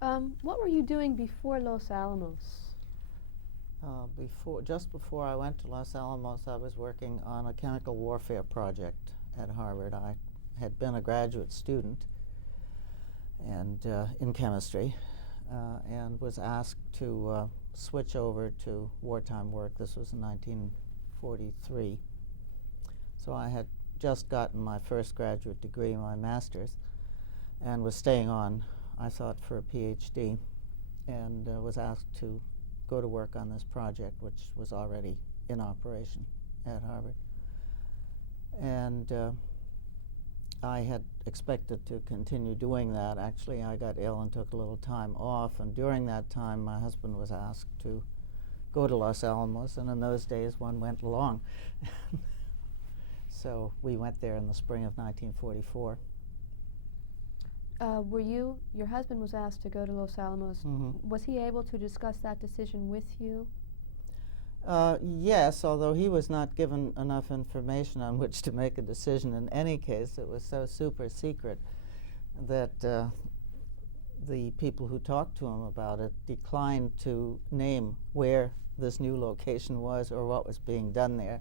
What were you doing before Los Alamos? Just before I went to Los Alamos, I was working on a chemical warfare project at Harvard. I had been a graduate student and in chemistry, and was asked to switch over to wartime work. This was in 1943. So I had just gotten my first graduate degree, my master's, and was staying on, I thought, for a PhD, and was asked to go to work on this project, which was already in operation at Harvard. And I had expected to continue doing that. Actually, I got ill and took a little time off, and during that time my husband was asked to go to Los Alamos, and in those days one went along. So we went there in the spring of 1944. Your husband was asked to go to Los Alamos. Mm-hmm. Was he able to discuss that decision with you? Yes, although he was not given enough information on which to make a decision. In any case, it was so super secret that the people who talked to him about it declined to name where this new location was or what was being done there.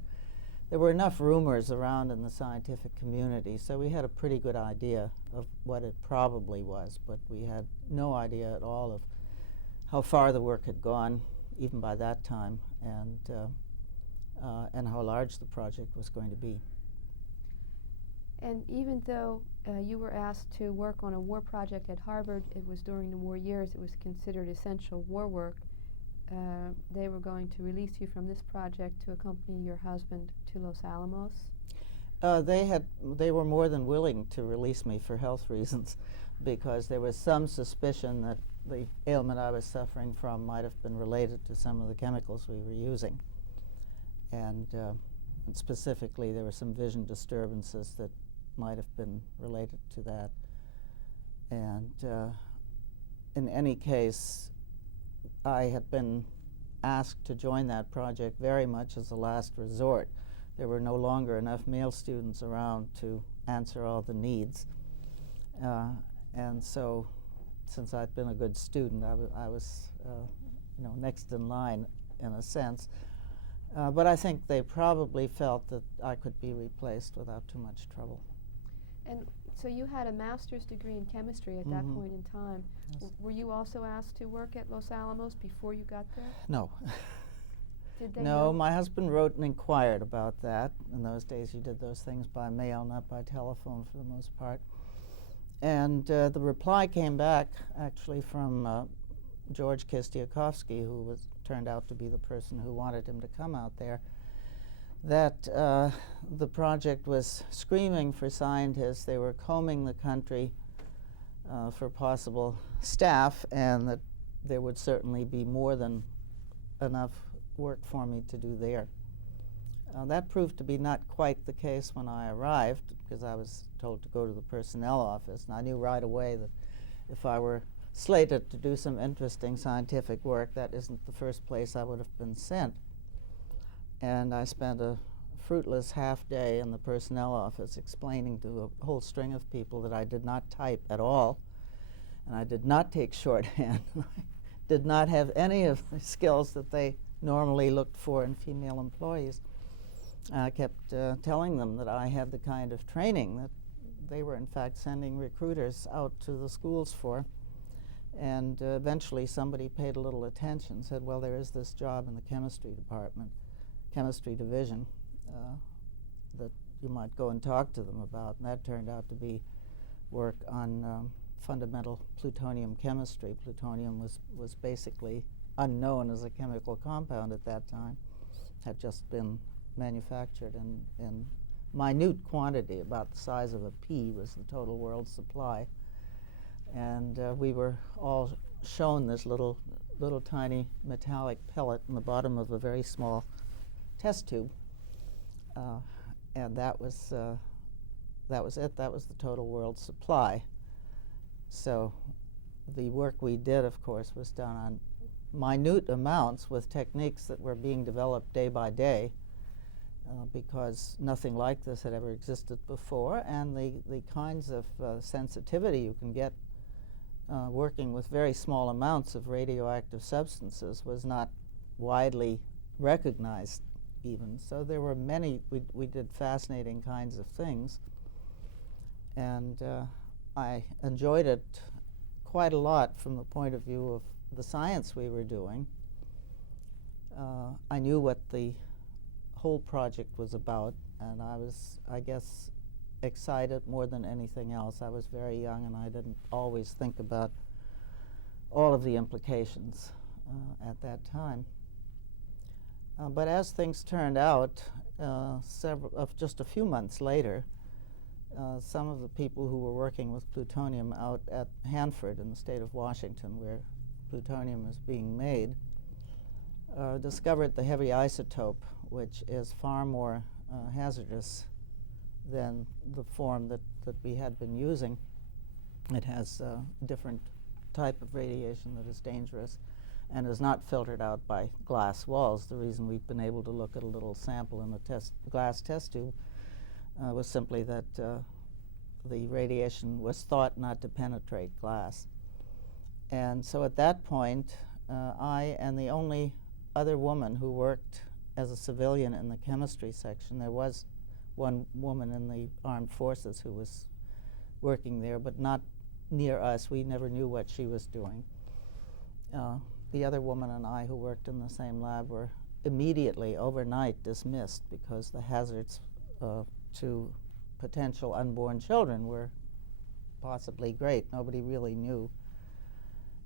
There were enough rumors around in the scientific community, so we had a pretty good idea of what it probably was, but we had no idea at all of how far the work had gone, even by that time, and how large the project was going to be. And even though you were asked to work on a war project at Harvard, it was during the war years, it was considered essential war work, they were going to release you from this project to accompany your husband to Los Alamos? They were more than willing to release me for health reasons, because there was some suspicion that the ailment I was suffering from might have been related to some of the chemicals we were using. And specifically, there were some vision disturbances that might have been related to that. And in any case, I had been asked to join that project very much as a last resort. There were no longer enough male students around to answer all the needs. And so, since I'd been a good student, I was next in line, in a sense. But I think they probably felt that I could be replaced without too much trouble. And so you had a master's degree in chemistry at that point in time. Yes. Were you also asked to work at Los Alamos before you got there? No. Did they No, know? my husband wrote and inquired about that. In those days you did those things by mail, not by telephone for the most part. And the reply came back actually from George Kistiakowsky, who turned out to be the person who wanted him to come out there, that the project was screaming for scientists. They were combing the country for possible staff, and that there would certainly be more than enough work for me to do there. That proved to be not quite the case when I arrived, because I was told to go to the personnel office, and I knew right away that if I were slated to do some interesting scientific work, that isn't the first place I would have been sent. And I spent a fruitless half day in the personnel office explaining to a whole string of people that I did not type at all, and I did not take shorthand. I did not have any of the skills that they normally looked for in female employees. I kept telling them that I had the kind of training that they were in fact sending recruiters out to the schools for. And eventually somebody paid a little attention, said, well, there is this job in the chemistry department, chemistry division, that you might go and talk to them about. And that turned out to be work on fundamental plutonium chemistry. Plutonium was basically unknown as a chemical compound at that time, had just been manufactured in minute quantity, about the size of a pea was the total world supply. And we were all shown this little tiny metallic pellet in the bottom of a very small test tube, and that was it. That was the total world supply. So the work we did, of course, was done on minute amounts with techniques that were being developed day by day, because nothing like this had ever existed before, and the kinds of sensitivity you can get working with very small amounts of radioactive substances was not widely recognized even. So there were many, we did fascinating kinds of things. And I enjoyed it quite a lot from the point of view of the science we were doing. I knew what the whole project was about, and I was, I guess, excited more than anything else. I was very young, and I didn't always think about all of the implications at that time. But as things turned out, just a few months later, some of the people who were working with plutonium out at Hanford in the state of Washington, where plutonium is being made, discovered the heavy isotope, which is far more hazardous than the form that we had been using. It has a different type of radiation that is dangerous and is not filtered out by glass walls. The reason we've been able to look at a little sample in a glass test tube was simply that the radiation was thought not to penetrate glass. And so at that point, I and the only other woman who worked as a civilian in the chemistry section, there was one woman in the armed forces who was working there, but not near us. We never knew what she was doing. The other woman and I who worked in the same lab were immediately, overnight, dismissed because the hazards to potential unborn children were possibly great. Nobody really knew.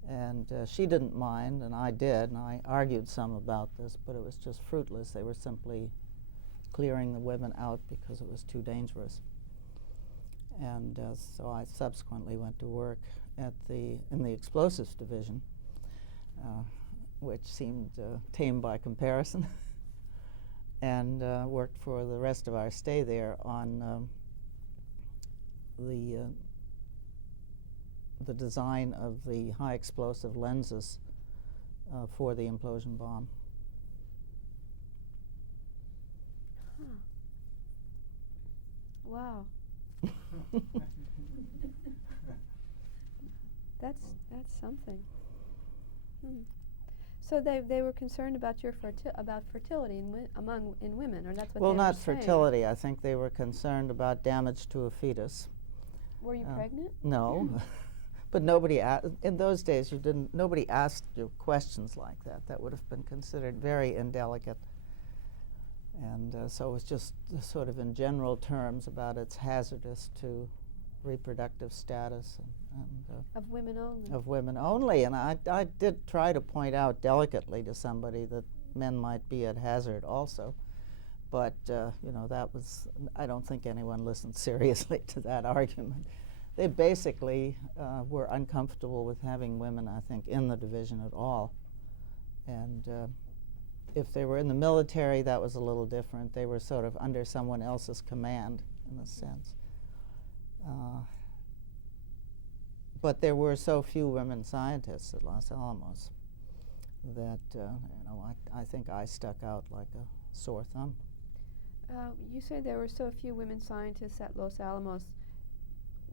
And she didn't mind, and I did, and I argued some about this, but it was just fruitless. They were simply clearing the women out because it was too dangerous. And so I subsequently went to work in the explosives division, which seemed tame by comparison, and worked for the rest of our stay there on the design of the high explosive lenses for the implosion bomb. Huh. Wow. That's something. So they were concerned about your about fertility in women, or that's what well, they not were saying. fertility. I think they were concerned about damage to a fetus. Were you pregnant? No, but nobody in those days. Nobody asked you questions like that. That would have been considered very indelicate. And so it was just sort of in general terms about its hazardous to reproductive status and of women only. Of women only, and I did try to point out delicately to somebody that men might be at hazard also, but you know, that was, I don't think anyone listened seriously to that argument. They basically were uncomfortable with having women, I think, in the division at all, and if they were in the military, that was a little different. They were sort of under someone else's command, in a sense. But there were so few women scientists at Los Alamos that you know, I think I stuck out like a sore thumb. You say there were so few women scientists at Los Alamos.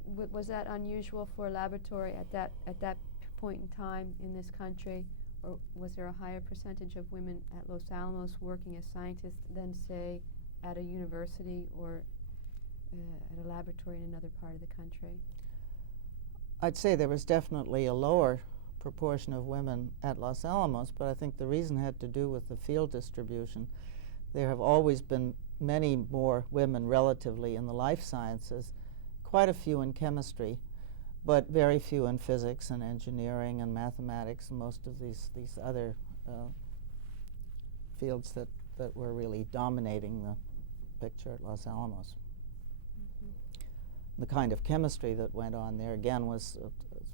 Was that unusual for a laboratory at that point in time in this country, or was there a higher percentage of women at Los Alamos working as scientists than, say, at a university or at a laboratory in another part of the country? I'd say there was definitely a lower proportion of women at Los Alamos, but I think the reason had to do with the field distribution. There have always been many more women relatively in the life sciences, quite a few in chemistry, but very few in physics and engineering and mathematics and most of these other fields that were really dominating the picture at Los Alamos. The kind of chemistry that went on there, again, was, as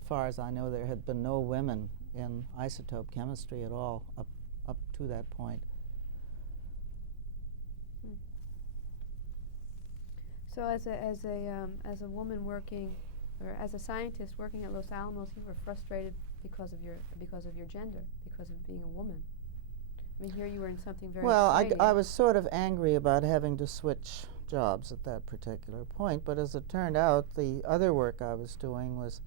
far as I know, there had been no women in isotope chemistry at all up to that point. So as a woman working, or as a scientist working at Los Alamos, you were frustrated because of your gender, because of being a woman. I mean, here you were in something very exciting. I was sort of angry about having to switch jobs at that particular point, but as it turned out, the other work I was doing was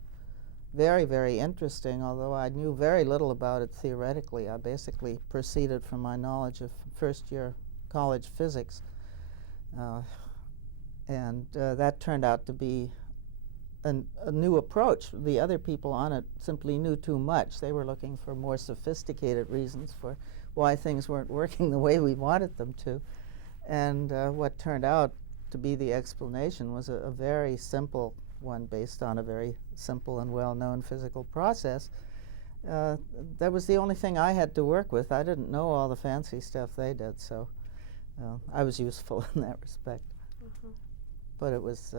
very, very interesting, although I knew very little about it theoretically. I basically proceeded from my knowledge of first-year college physics. And that turned out to be a new approach. The other people on it simply knew too much. They were looking for more sophisticated reasons for why things weren't working the way we wanted them to. And what turned out to be the explanation was a very simple one based on a very simple and well-known physical process. That was the only thing I had to work with. I didn't know all the fancy stuff they did, so I was useful in that respect. But it was,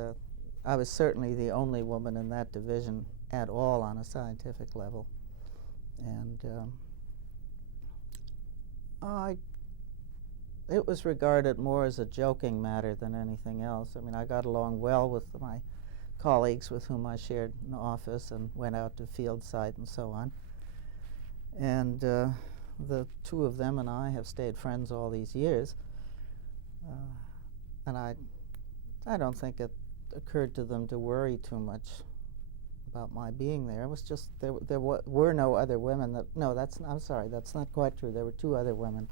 I was certainly the only woman in that division at all on a scientific level. And it was regarded more as a joking matter than anything else. I mean, I got along well with my colleagues with whom I shared an office and went out to field site and so on. And the two of them and I have stayed friends all these years. And I don't think it occurred to them to worry too much about my being there. It was just there were no other women that, no, I'm sorry, that's not quite true. There were two other women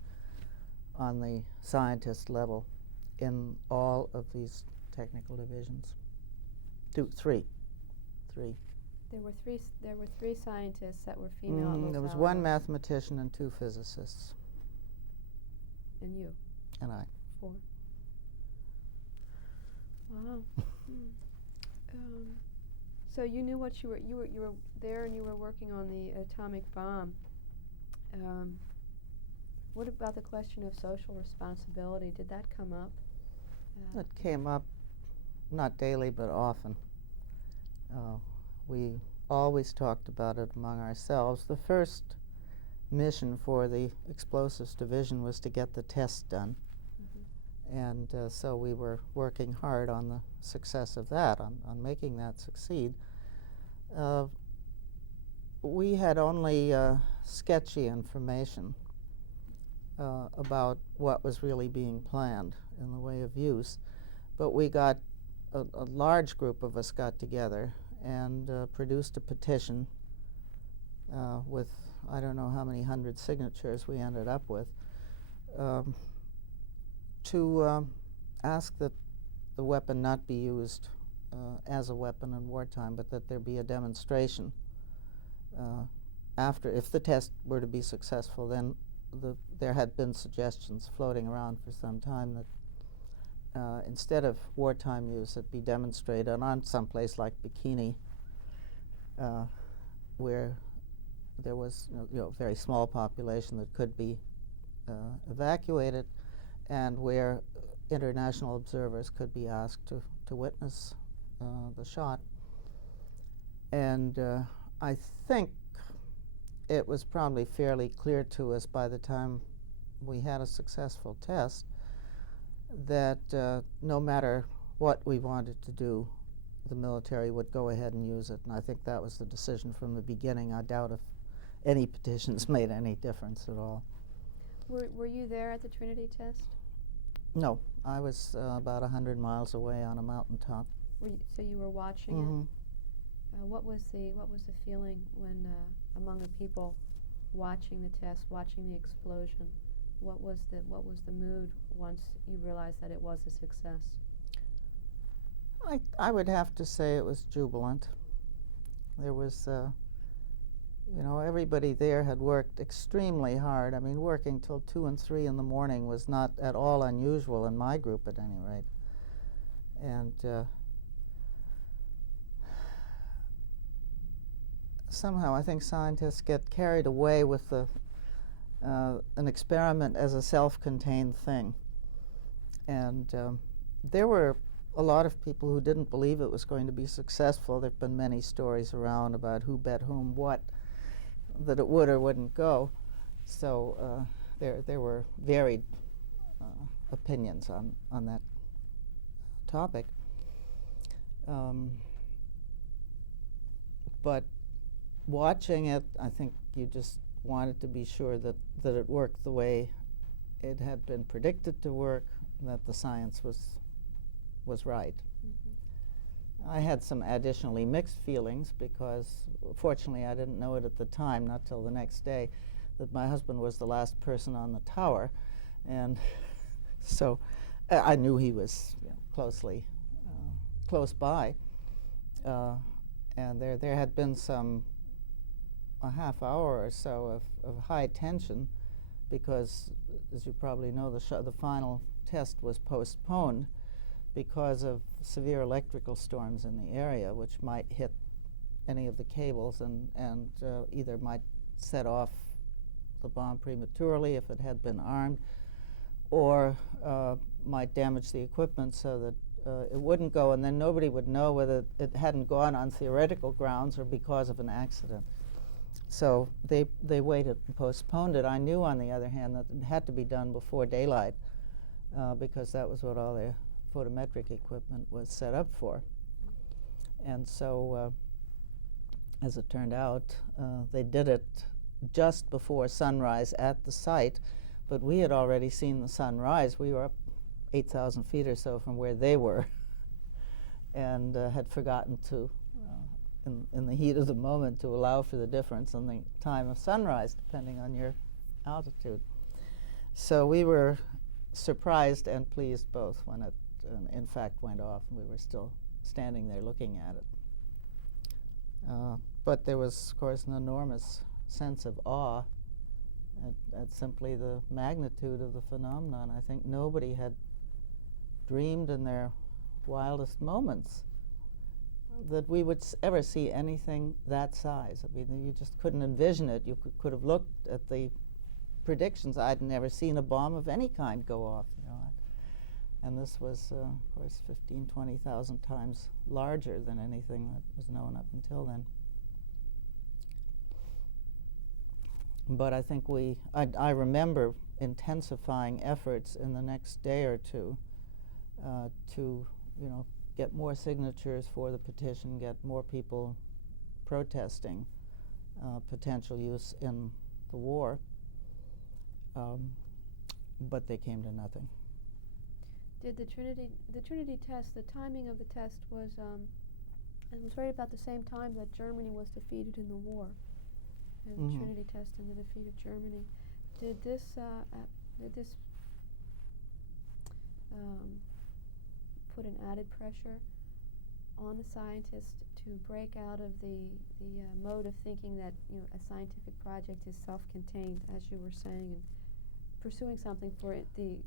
on the scientist level in all of these technical divisions. Three. There were three scientists that were female. Mm-hmm. There was one mathematician and two physicists. And you? And I. 4. Wow. So you knew what you were there, and you were working on the atomic bomb. What about the question of social responsibility? Did that come up? It came up not daily but often. We always talked about it among ourselves. The first mission for the explosives division was to get the test done. And so we were working hard on the success of that, on making that succeed. We had only sketchy information about what was really being planned in the way of use, but we got a large group of us got together and produced a petition with I don't know how many hundred signatures we ended up with, to ask that the weapon not be used as a weapon in wartime, but that there be a demonstration after, if the test were to be successful. Then there had been suggestions floating around for some time that instead of wartime use, it be demonstrated on some place like Bikini, where there was a very small population that could be evacuated, and where international observers could be asked to witness the shot. And I think it was probably fairly clear to us by the time we had a successful test that no matter what we wanted to do, the military would go ahead and use it. And I think that was the decision from the beginning. I doubt if any petitions made any difference at all. Were you there at the Trinity test? No, I was about 100 miles away on a mountaintop. So you were watching Mm-hmm. it? What was the feeling when among the people watching the test, watching the explosion? What was the mood once you realized that it was a success? I would have to say it was jubilant. There was, everybody there had worked extremely hard. I mean, working till 2 and 3 in the morning was not at all unusual in my group, at any rate. And somehow I think scientists get carried away with an experiment as a self-contained thing. And there were a lot of people who didn't believe it was going to be successful. There have been many stories around about who bet whom what, that it would or wouldn't go. So there were varied opinions on that topic. But watching it, I think you just wanted to be sure that it worked the way it had been predicted to work, that the science was right. I had some additionally mixed feelings because, fortunately, I didn't know it at the time, not till the next day, that my husband was the last person on the tower, and so I knew he was close by, and there had been a half hour or so of high tension because, as you probably know, the final test was postponed because of severe electrical storms in the area, which might hit any of the cables and either might set off the bomb prematurely if it had been armed, or might damage the equipment so that it wouldn't go, and then nobody would know whether it hadn't gone on theoretical grounds or because of an accident. So they waited and postponed it. I knew, on the other hand, that it had to be done before daylight because that was what all their photometric equipment was set up for. And so, as it turned out, they did it just before sunrise at the site, but we had already seen the sun rise. We were up 8,000 feet or so from where they were and had forgotten to, in the heat of the moment, to allow for the difference in the time of sunrise, depending on your altitude. So we were surprised and pleased both when it, in fact, went off, and we were still standing there looking at it. But there was, of course, an enormous sense of awe at simply the magnitude of the phenomenon. I think nobody had dreamed in their wildest moments that we would ever see anything that size. I mean, you just couldn't envision it. You could have looked at the predictions. I'd never seen a bomb of any kind go off, you know. And this was, of course, 15,000, 20,000 times larger than anything that was known up until then. But I think I remember intensifying efforts in the next day or two to, get more signatures for the petition, get more people protesting potential use in the war. But they came to nothing. Did the Trinity test, the timing of the test was, it was right about the same time that Germany was defeated in the war. And the Trinity test and the defeat of Germany. Did this put an added pressure on the scientists to break out of the mode of thinking that a scientific project is self-contained, as you were saying, and pursuing something for it, the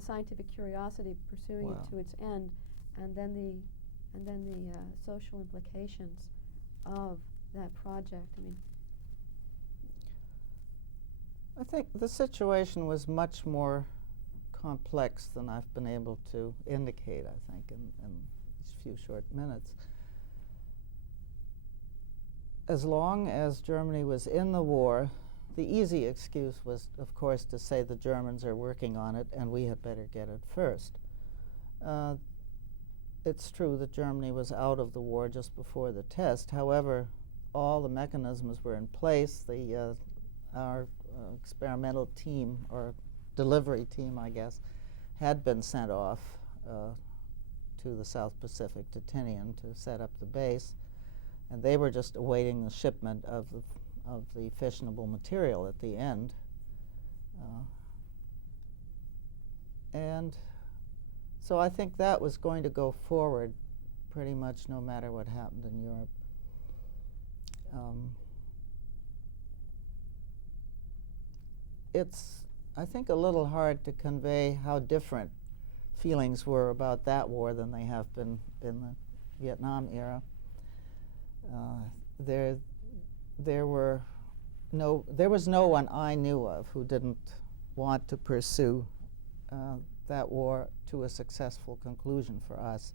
scientific curiosity, pursuing it to its end, and then the social implications of that project? I mean, I think the situation was much more complex than I've been able to indicate, I think, in these few short minutes. As long as Germany was in the war, the easy excuse was, of course, to say the Germans are working on it and we had better get it first. It's true that Germany was out of the war just before the test. However, all the mechanisms were in place. Our experimental team, or delivery team, I guess, had been sent off to the South Pacific, to Tinian, to set up the base, and they were just awaiting the shipment of the fissionable material at the end. And so I think that was going to go forward pretty much no matter what happened in Europe. It's, I think, a little hard to convey how different feelings were about that war than they have been in the Vietnam era. There was no one I knew of who didn't want to pursue that war to a successful conclusion for us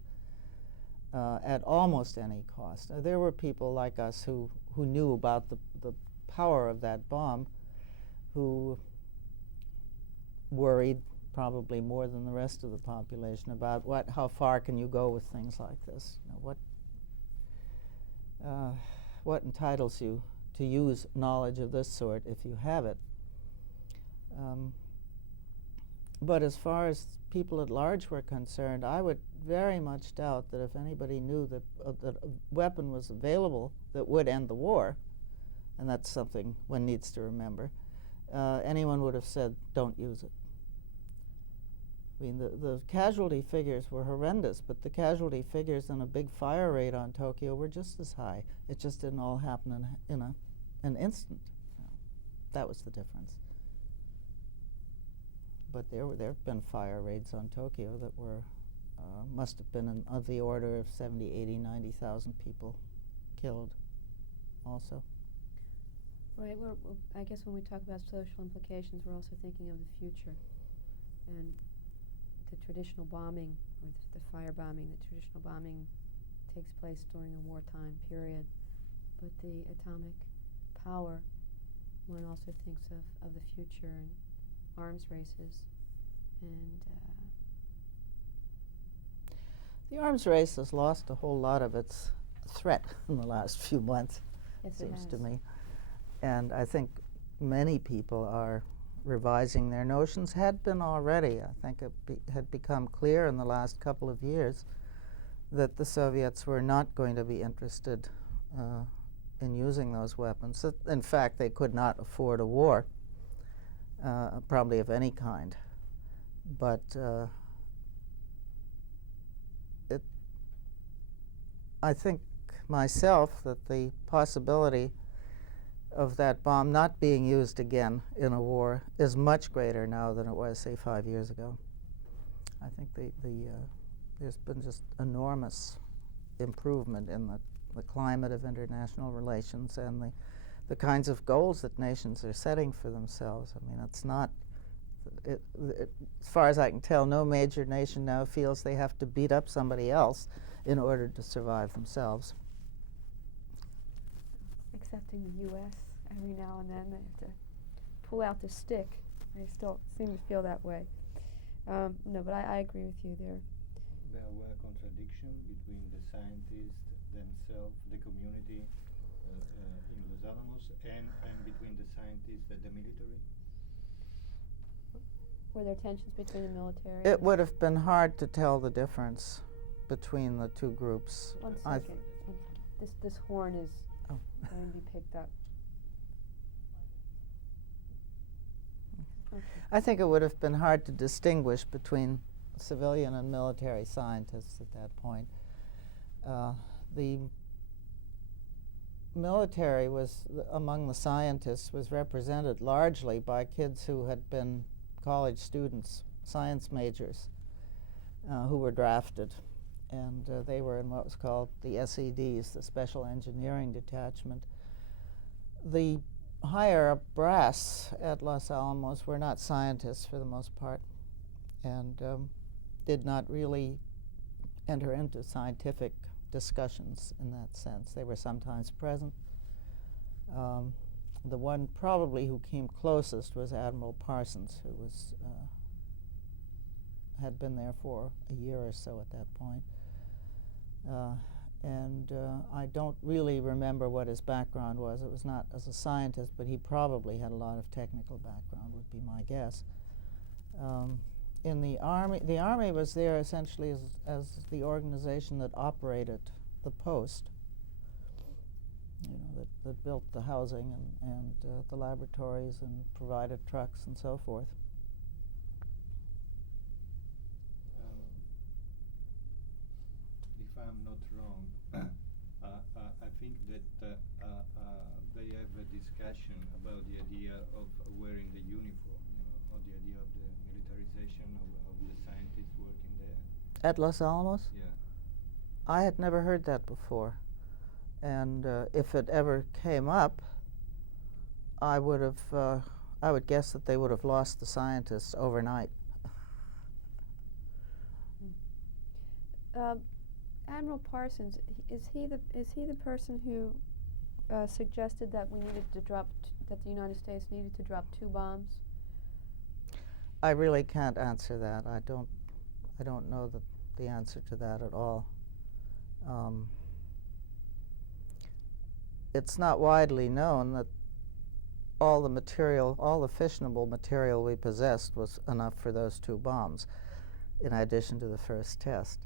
at almost any cost. There were people like us who knew about the power of that bomb, who worried probably more than the rest of the population about how far can you go with things like this. What entitles you to use knowledge of this sort if you have it. But as far as people at large were concerned, I would very much doubt that if anybody knew that a weapon was available that would end the war, and that's something one needs to remember, anyone would have said, don't use it. I mean, the casualty figures were horrendous, but the casualty figures in a big fire raid on Tokyo were just as high. It just didn't all happen in an instant. That was the difference. But there have been fire raids on Tokyo that were must have been of the order of 70, 80, 90,000 people killed also. Right. I guess when we talk about social implications, we're also thinking of the future. And the traditional bombing, or the firebombing, the traditional bombing takes place during a wartime period. But the atomic power, one also thinks of the future and arms races. And the arms race has lost a whole lot of its threat in the last few months, yes, it seems to me. And I think many people are revising their notions, had been already. I think it had become clear in the last couple of years that the Soviets were not going to be interested in using those weapons. In fact, they could not afford a war, probably of any kind. But I think myself that the possibility of that bomb not being used again in a war is much greater now than it was, say, 5 years ago. I think there's been just enormous improvement in the climate of international relations and the kinds of goals that nations are setting for themselves. I mean, it's not, as far as I can tell, no major nation now feels they have to beat up somebody else in order to survive themselves. Excepting the U.S. Every now and then they have to pull out the stick. They still seem to feel that way. No, but I agree with you there. There were contradictions between the scientists themselves, the community in Los Alamos, and between the scientists and the military? Were there tensions between the military? It would have been hard to tell the difference between the two groups. One second. This horn is going to be picked up. Okay. I think it would have been hard to distinguish between civilian and military scientists at that point. The military among the scientists was represented largely by kids who had been college students, science majors, who were drafted. And they were in what was called the SEDs, the Special Engineering Detachment. The higher up brass at Los Alamos were not scientists for the most part, and did not really enter into scientific discussions in that sense. They were sometimes present. The one probably who came closest was Admiral Parsons, who was had been there for a year or so at that point. I don't really remember what his background was. It was not as a scientist, but he probably had a lot of technical background, would be my guess. In the Army was there essentially as the organization that operated the post, that built the housing and the laboratories and provided trucks and so forth. If I'm not wrong, I think that they have a discussion about the idea of wearing the uniform, or the idea of the militarization of the scientists working there. At Los Alamos? Yeah. I had never heard that before. And if it ever came up, I would guess that they would have lost the scientists overnight. Admiral Parsons, is he the person who suggested that we needed to that the United States needed to drop 2 bombs? I really can't answer that. I don't know the answer to that at all. It's not widely known that all the material, all the fissionable material we possessed was enough for those 2 bombs, in addition to the first test.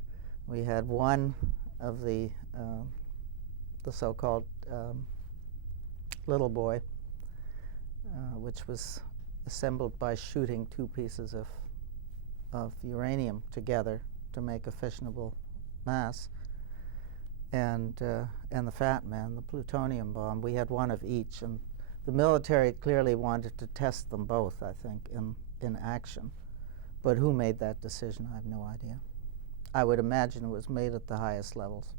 We had one of the so-called little boy, which was assembled by shooting 2 pieces of uranium together to make a fissionable mass, and the Fat Man, the plutonium bomb. We had one of each, and the military clearly wanted to test them both, I think, in action. But who made that decision, I have no idea. I would imagine it was made at the highest levels.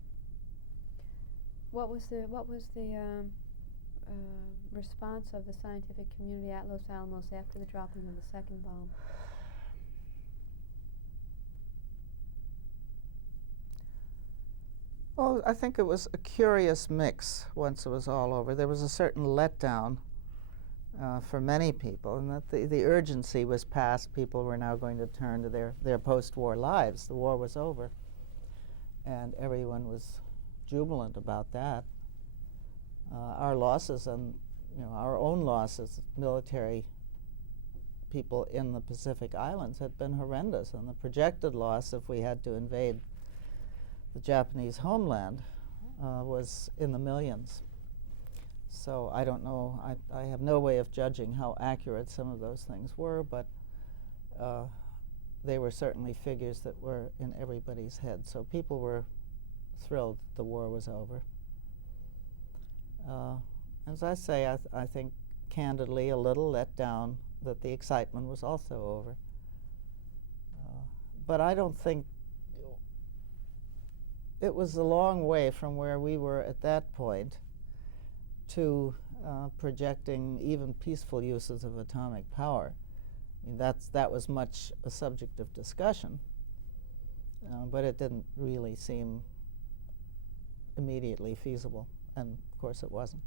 What was the response of the scientific community at Los Alamos after the dropping of the second bomb? Well, I think it was a curious mix once it was all over. There was a certain letdown for many people, and that the urgency was past. People were now going to turn to their post-war lives. The war was over, and everyone was jubilant about that. Our losses and our own losses, military people in the Pacific Islands, had been horrendous, and the projected loss, if we had to invade the Japanese homeland, was in the millions. So I don't know, I have no way of judging how accurate some of those things were, but they were certainly figures that were in everybody's head. So people were thrilled the war was over. As I say, I think candidly a little let down that the excitement was also over. But I don't think it was a long way from where we were at that point to projecting even peaceful uses of atomic power. I mean, that was much a subject of discussion, but it didn't really seem immediately feasible, and of course it wasn't.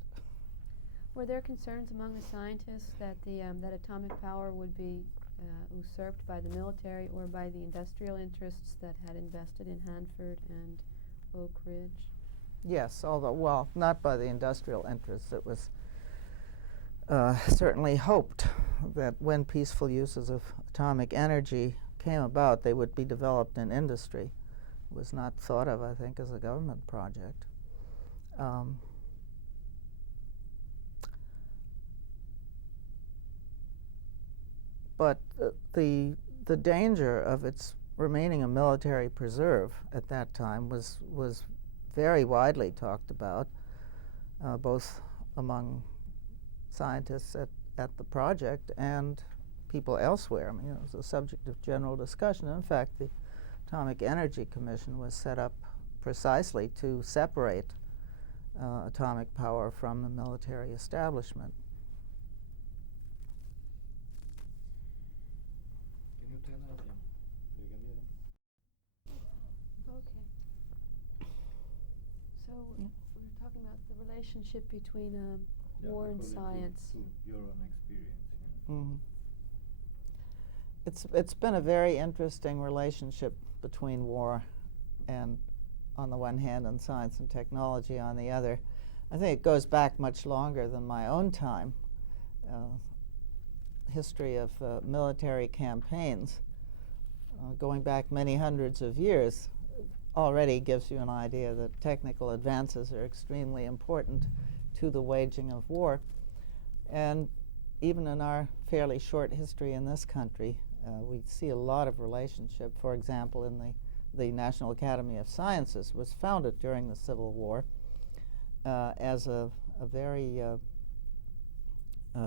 Were there concerns among the scientists that that atomic power would be usurped by the military or by the industrial interests that had invested in Hanford and Oak Ridge? Yes, although, well, not by the industrial interests. It was certainly hoped that when peaceful uses of atomic energy came about, they would be developed in industry. It was not thought of, I think, as a government project. But the danger of its remaining a military preserve at that time was very widely talked about, both among scientists at the project and people elsewhere. I mean, it was a subject of general discussion. In fact, the Atomic Energy Commission was set up precisely to separate atomic power from the military establishment. We're talking about the relationship between war and science. To your own experience. Mm-hmm. It's been a very interesting relationship between war and, on the one hand, and science and technology on the other. I think it goes back much longer than my own time. History of military campaigns going back many hundreds of years already gives you an idea that technical advances are extremely important to the waging of war. And even in our fairly short history in this country, we see a lot of relationship. For example, in the National Academy of Sciences was founded during the Civil War as a very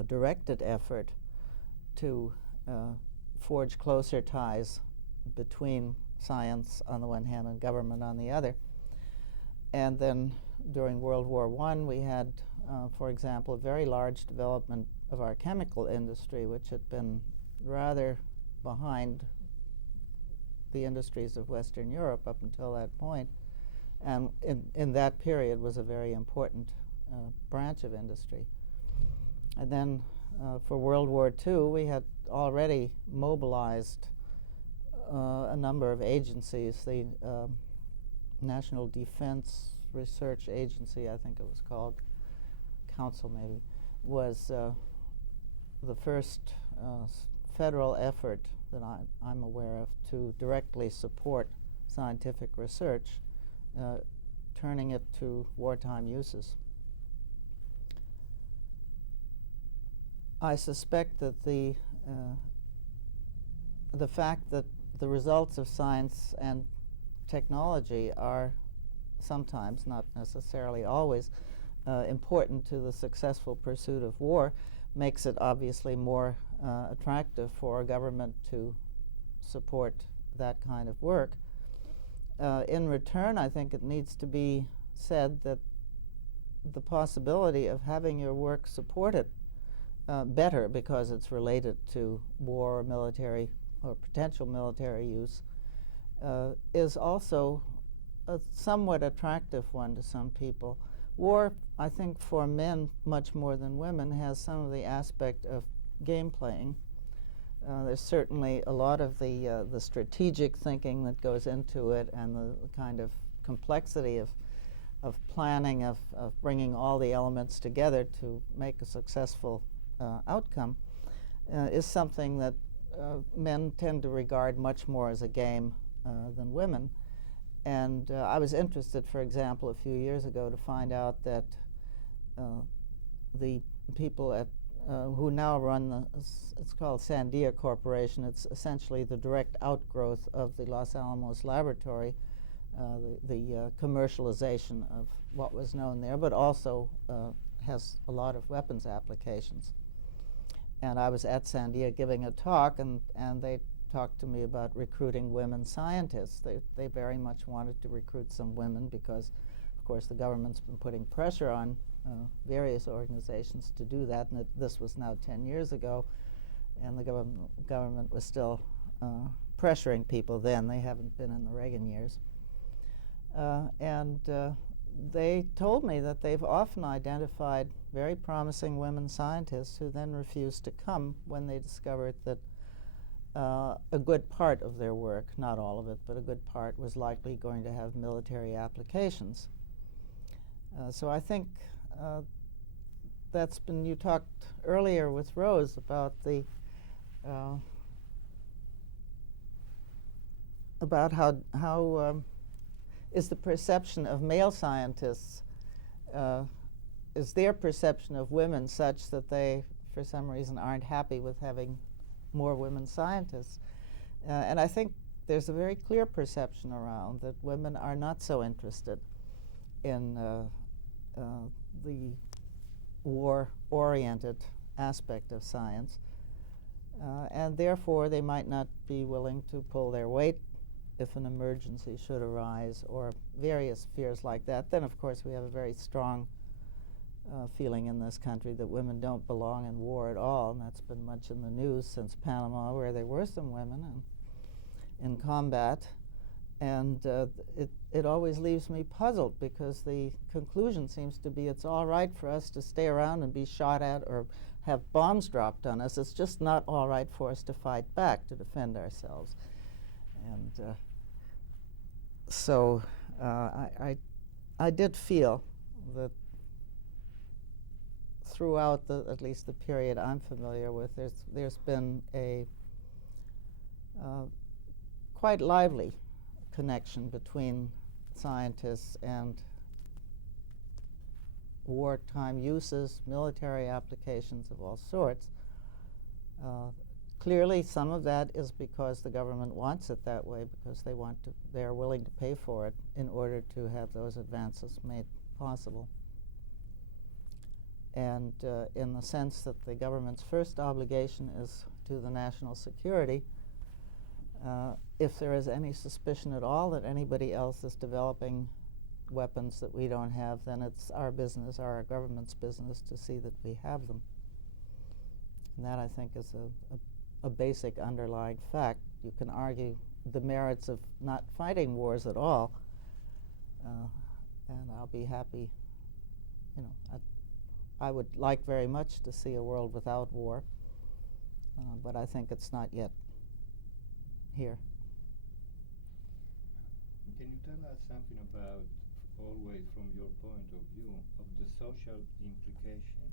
directed effort to forge closer ties between science on the one hand and government on the other. And then during World War I, we had, for example, a very large development of our chemical industry, which had been rather behind the industries of Western Europe up until that point, and in that period was a very important branch of industry. And then for World War II, we had already mobilized a number of agencies. The National Defense Research Agency, I think it was called, Council maybe, was the first federal effort that I'm aware of to directly support scientific research, turning it to wartime uses. I suspect that the fact that the results of science and technology are sometimes, not necessarily always, important to the successful pursuit of war makes it obviously more attractive for a government to support that kind of work. In return, I think it needs to be said that the possibility of having your work supported better because it's related to war or military or potential military use is also a somewhat attractive one to some people. War, I think, for men much more than women, has some of the aspect of game playing. There's certainly a lot of the strategic thinking that goes into it, and the kind of complexity of planning, of bringing all the elements together to make a successful outcome is something that men tend to regard much more as a game than women. And I was interested, for example, a few years ago to find out that the people at who now run it's called Sandia Corporation. It's essentially the direct outgrowth of the Los Alamos laboratory, the commercialization of what was known there, but also has a lot of weapons applications. And I was at Sandia giving a talk, and they talked to me about recruiting women scientists. They very much wanted to recruit some women because, of course, the government's been putting pressure on various organizations to do that, and this was now 10 years ago, and the government was still pressuring people then. They haven't been in the Reagan years. They told me that they've often identified very promising women scientists who then refused to come when they discovered that a good part of their work, not all of it, but a good part, was likely going to have military applications. So I think that's been, you talked earlier with Rose about the about how is the perception of male scientists, is their perception of women such that they, for some reason, aren't happy with having more women scientists? And I think there's a very clear perception around that women are not so interested in the war-oriented aspect of science, and therefore they might not be willing to pull their weight if an emergency should arise, or various fears like that. Then, of course, we have a very strong feeling in this country that women don't belong in war at all, and that's been much in the news since Panama, where there were some women in combat. And it always leaves me puzzled, because the conclusion seems to be it's all right for us to stay around and be shot at or have bombs dropped on us. It's just not all right for us to fight back, to defend ourselves. And so I did feel that throughout at least the period I'm familiar with, there's been a quite lively connection between scientists and wartime uses, military applications of all sorts. Clearly, some of that is because the government wants it that way, because they're willing to pay for it in order to have those advances made possible. And in the sense that the government's first obligation is to the national security, if there is any suspicion at all that anybody else is developing weapons that we don't have, then it's our business, our government's business, to see that we have them. And that, I think, is a basic underlying fact. You can argue the merits of not fighting wars at all, and I'll be happy, I would like very much to see a world without war, but I think it's not yet here. Can you tell us something about, always from your point of view, of the social implication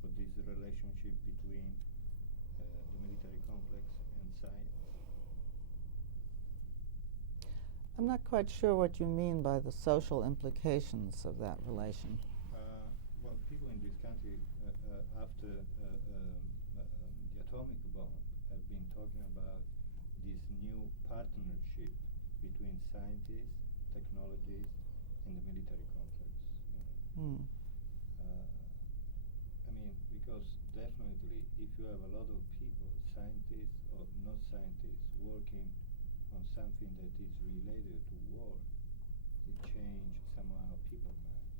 of this relationship between military complex and science? I'm not quite sure what you mean by the social implications of that relation. Well, people in this country, after the atomic bomb, have been talking about this new partnership between scientists, technologists, and the military complex. Mm. I mean, because definitely, if you have a lot of people, scientists or not scientists, working on something that is related to war, it changes somehow people's minds.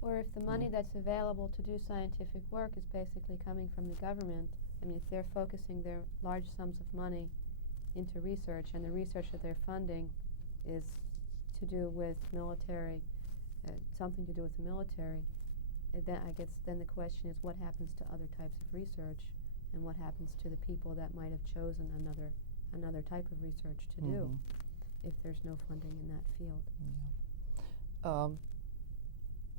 Or if the money that's available to do scientific work is basically coming from the government, I mean, if they're focusing their large sums of money into research, and the research that they're funding is to do with military, something to do with the military, then I guess then the question is what happens to other types of research, and what happens to the people that might have chosen another type of research to do if there's no funding in that field. Yeah.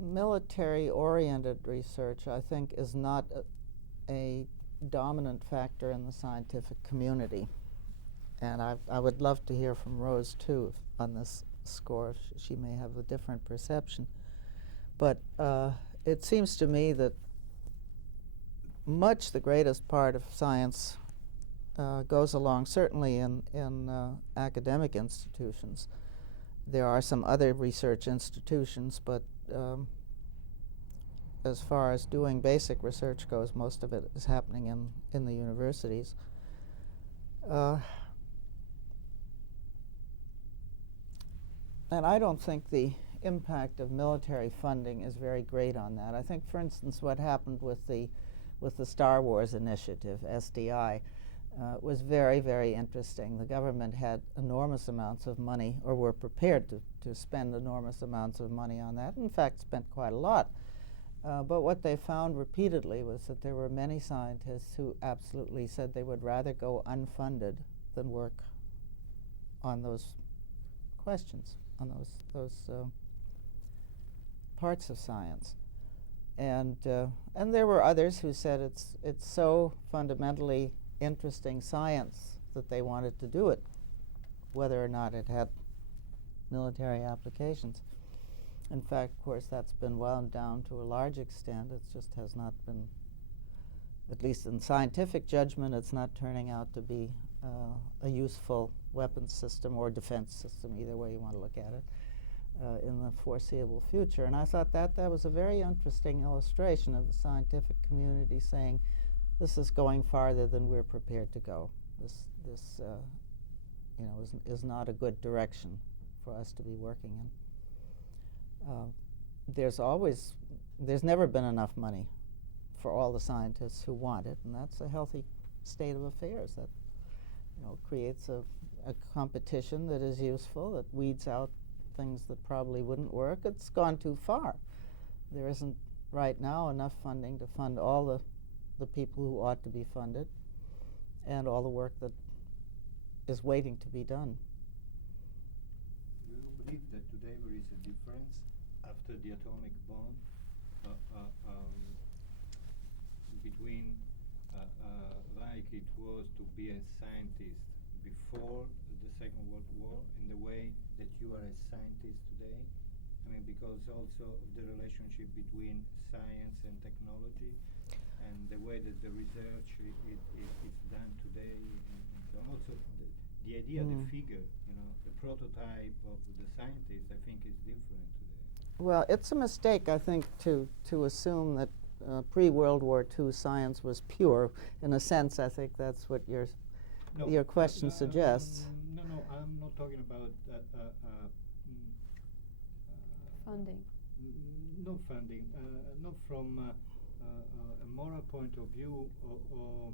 Military-oriented research, I think, is not a dominant factor in the scientific community. And I would love to hear from Rose, too, on this score. She may have a different perception. But it seems to me that much the greatest part of science goes along, certainly in academic institutions. There are some other research institutions, but as far as doing basic research goes, most of it is happening in the universities. And I don't think the impact of military funding is very great on that. I think, for instance, what happened with the Star Wars initiative, SDI, was very, very interesting. The government had enormous amounts of money, or were prepared to spend enormous amounts of money on that. In fact, spent quite a lot. But what they found repeatedly was that there were many scientists who absolutely said they would rather go unfunded than work on those questions, on those parts of science. And there were others who said it's so fundamentally interesting science that they wanted to do it, whether or not it had military applications. In fact, of course, that's been wound down to a large extent. It just has not been, at least in scientific judgment, it's not turning out to be a useful weapons system or defense system, either way you want to look at it, in the foreseeable future. And I thought that was a very interesting illustration of the scientific community saying, this is going farther than we're prepared to go. This is not a good direction for us to be working in. There's never been enough money for all the scientists who want it, and that's a healthy state of affairs that creates a competition that is useful, that weeds out things that probably wouldn't work. It's gone too far. There isn't right now enough funding to fund all the people who ought to be funded and all the work that is waiting to be done. Do you believe that today there is a difference after the atomic bomb between like it was to be a scientist before the Second World War and the way that you are a scientist today? I mean, because also the relationship between science and technology and the way that the research is done today, and so also the idea, the figure, the prototype of the scientist, I think is different today. Well, it's a mistake, I think, to assume that pre-World War II science was pure. In a sense, I think that's what your question suggests. No, I'm not talking about Funding. No funding, not from a moral point of view, or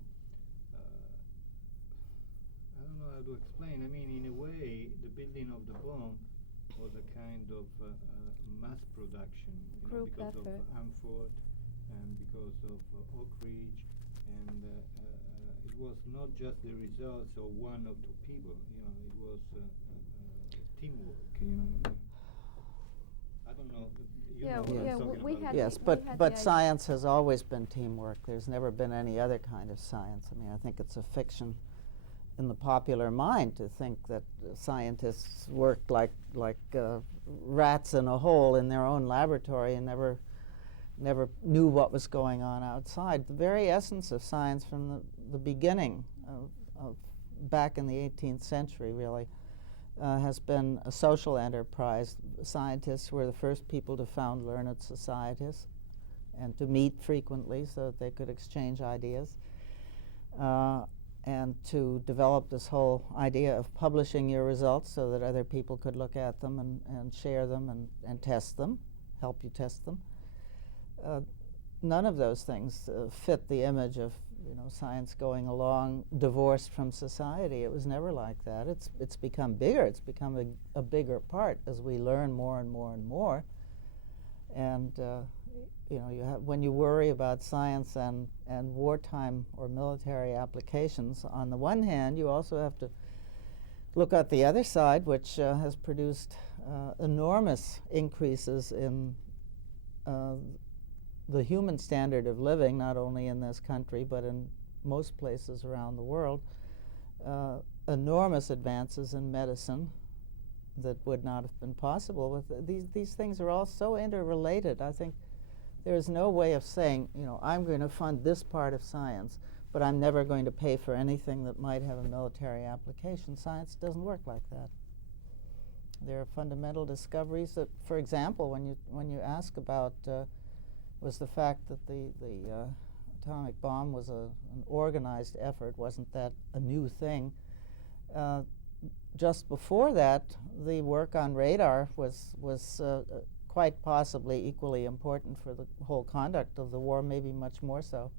I don't know how to explain. I mean, in a way, the building of the bomb was a kind of mass production, Group because effort. of Hanford and because of Oak Ridge, and it was not just the results of one or two people. It was teamwork. I don't know. Yeah, what I'm Yeah, talking we about. had Yes, the- we but had but the science has always been teamwork. There's never been any other kind of science. I mean, I think it's a fiction in the popular mind to think that scientists work like rats in a hole in their own laboratory and never knew what was going on outside. The very essence of science from the beginning of back in the 18th century really has been a social enterprise. Scientists were the first people to found learned societies and to meet frequently so that they could exchange ideas, and to develop this whole idea of publishing your results so that other people could look at them and share them and test them, help you test them. None of those things fit the image of science going along divorced from society. It was never like that. It's become bigger. It's become a bigger part as we learn more and more and more. And when you worry about science and wartime or military applications, on the one hand, you also have to look at the other side, which has produced enormous increases in the human standard of living, not only in this country but in most places around the world. Enormous advances in medicine that would not have been possible with these things are all so interrelated. I think there is no way of saying, I'm going to fund this part of science, but I'm never going to pay for anything that might have a military application. Science doesn't work like that. There are fundamental discoveries that, for example, when you ask about was the fact that the atomic bomb was an organized effort, wasn't that a new thing? Just before that, the work on radar was quite possibly equally important for the whole conduct of the war, maybe much more so,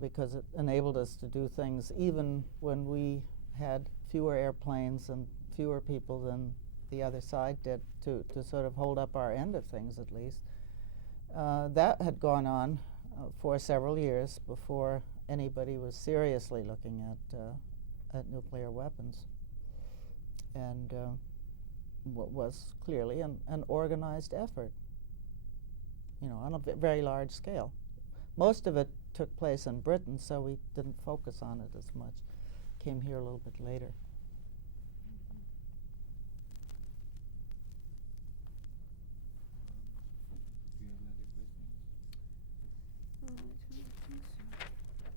because it enabled us to do things even when we had fewer airplanes and fewer people than the other side did to sort of hold up our end of things at least. That had gone on for several years before anybody was seriously looking at nuclear weapons, and what was clearly an organized effort, on a very large scale. Most of it took place in Britain, so we didn't focus on it as much. Came here a little bit later. Do you have another question? I don't think so.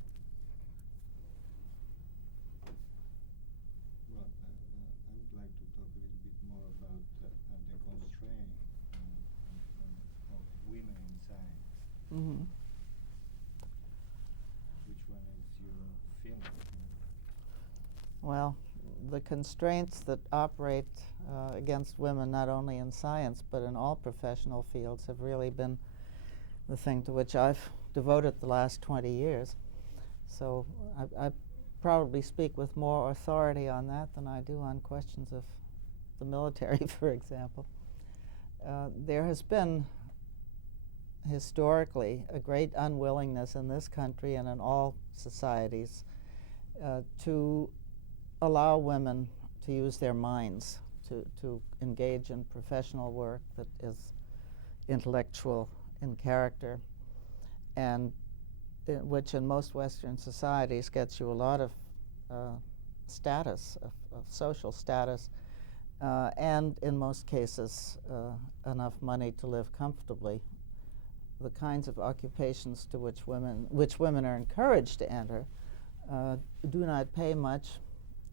Well, I would like to talk a little bit more about the constraint of women in science. Mm-hmm. Which one is your film? Well, the constraints that operate against women, not only in science but in all professional fields, have really been the thing to which I've devoted the last 20 years. So I probably speak with more authority on that than I do on questions of the military, for example. There has been historically a great unwillingness in this country and in all societies to allow women to use their minds, to engage in professional work that is intellectual in character, and which in most Western societies gets you a lot of status, of social status, and in most cases enough money to live comfortably. The kinds of occupations to which women are encouraged to enter do not pay much,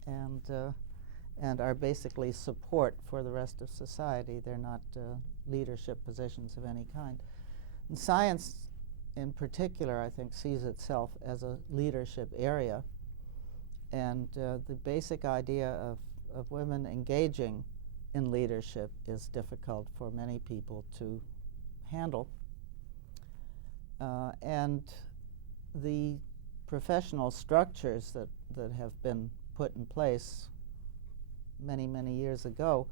and are basically support for the rest of society. They're not leadership positions of any kind. And science, in particular, I think, sees itself as a leadership area, and the basic idea of women engaging in leadership is difficult for many people to handle. And the professional structures that have been put in place many, many years ago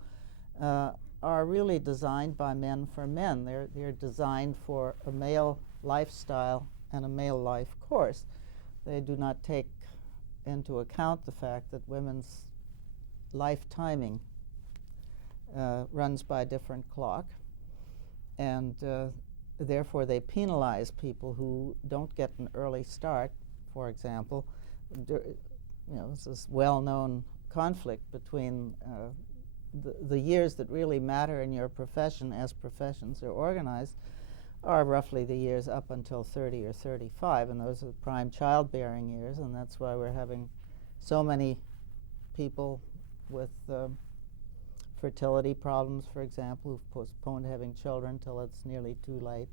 are really designed by men for men. They're designed for a male lifestyle and a male life course. They do not take into account the fact that women's life timing runs by a different clock, and therefore they penalize people who don't get an early start. For example, there's this well-known conflict between the years that really matter in your profession, as professions are organized, are roughly the years up until 30 or 35, and those are the prime childbearing years, and that's why we're having so many people with fertility problems, for example, who've postponed having children till it's nearly too late,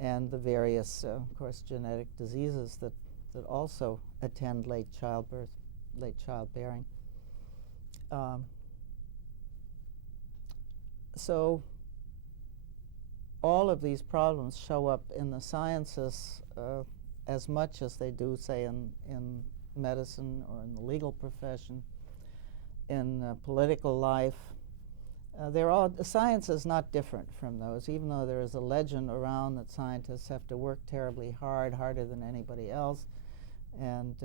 and the various, of course, genetic diseases that also attend late childbirth, late childbearing. So all of these problems show up in the sciences as much as they do, say, in medicine or in the legal profession, in political life. Science is not different from those, even though there is a legend around that scientists have to work terribly hard, harder than anybody else. And